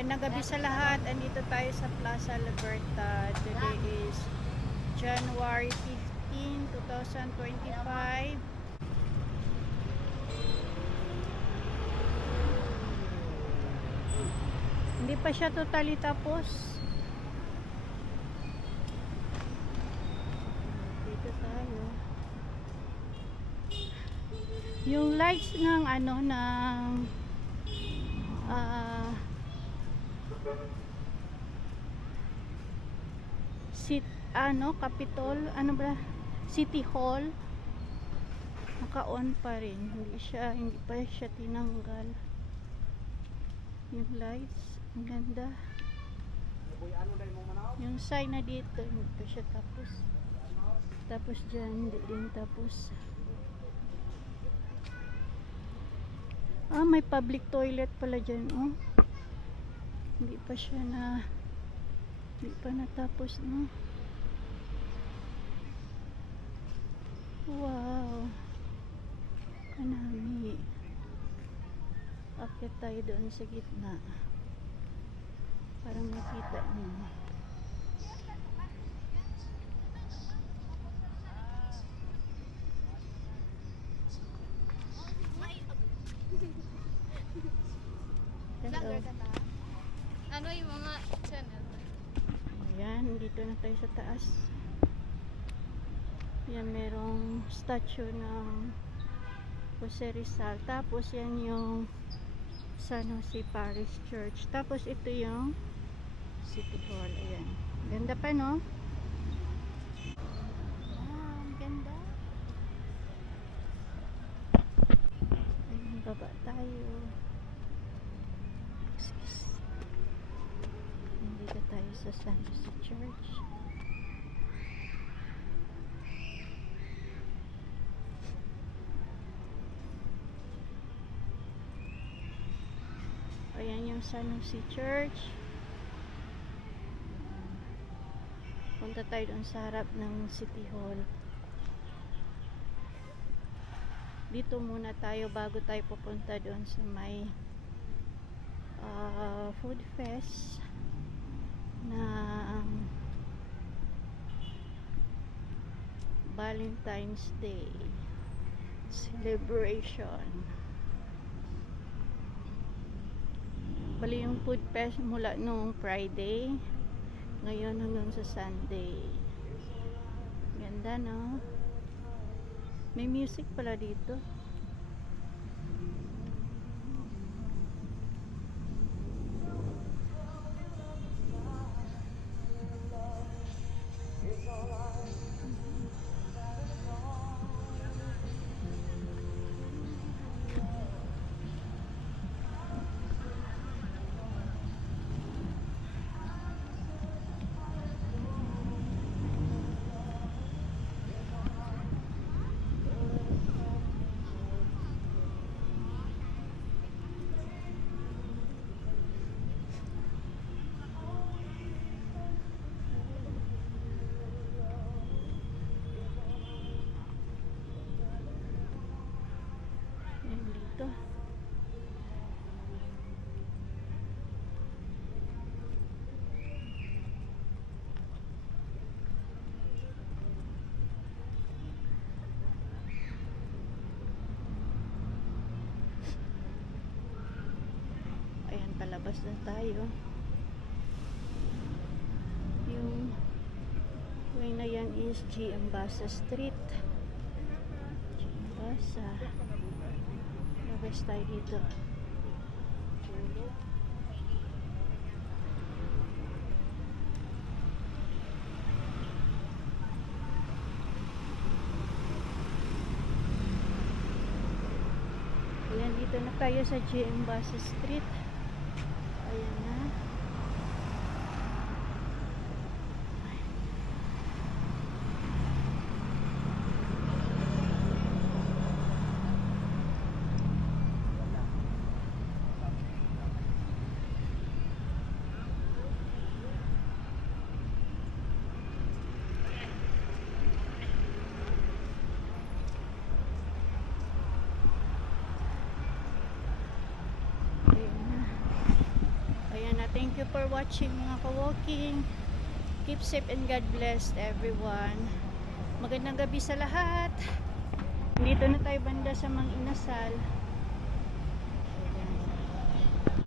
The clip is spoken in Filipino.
Magandang gabi sa lahat. Andito tayo sa Plaza Libertad. Today is January 15, 2025. Hindi pa siya totally tapos. Dito tayo. Yung lights ng Capitol, City Hall, naka-on pa rin. Hindi pa siya tinanggal. Yung lights, ang ganda. Yung sign na dito, hindi pa siya tapos. Tapos dyan, hindi din tapos. May public toilet pala dyan, oh. Hindi pa natapos, no? Wow. Kanami. Akit tayo doon sa gitna. Parang makita nyo. Vlogger ka ta? Ano yung mga channel? Ayan, dito na tayo sa taas. Yan, merong statue ng Jose Rizal. Tapos yan yung San Jose Parish Church. Tapos ito yung City Hall. Ayan. Ganda pa, no? Ang ganda. Ayan, baba tayo. Nandito tayo sa San Jose Church. Ayan yung San Jose Church. Punta tayo doon sa harap ng City Hall. Dito muna tayo bago tayo pupunta doon sa may food fest na Valentine's Day celebration. Bali yung food fest mula nung Friday, ngayon hanggang sa Sunday. Ganda, no? May music pala dito. Dito. Ayan, palabas na tayo. Yung way na yan is G. Ambasa Street. G. Ambasa. Labas tayo dito. Ayan, dito na tayo sa G. Ambasa Street. Ayan na. Ayan na. you for watching mga ka-walking. Keep safe and God bless everyone. Magandang gabi sa lahat. Dito na tayo banda sa Mang Inasal.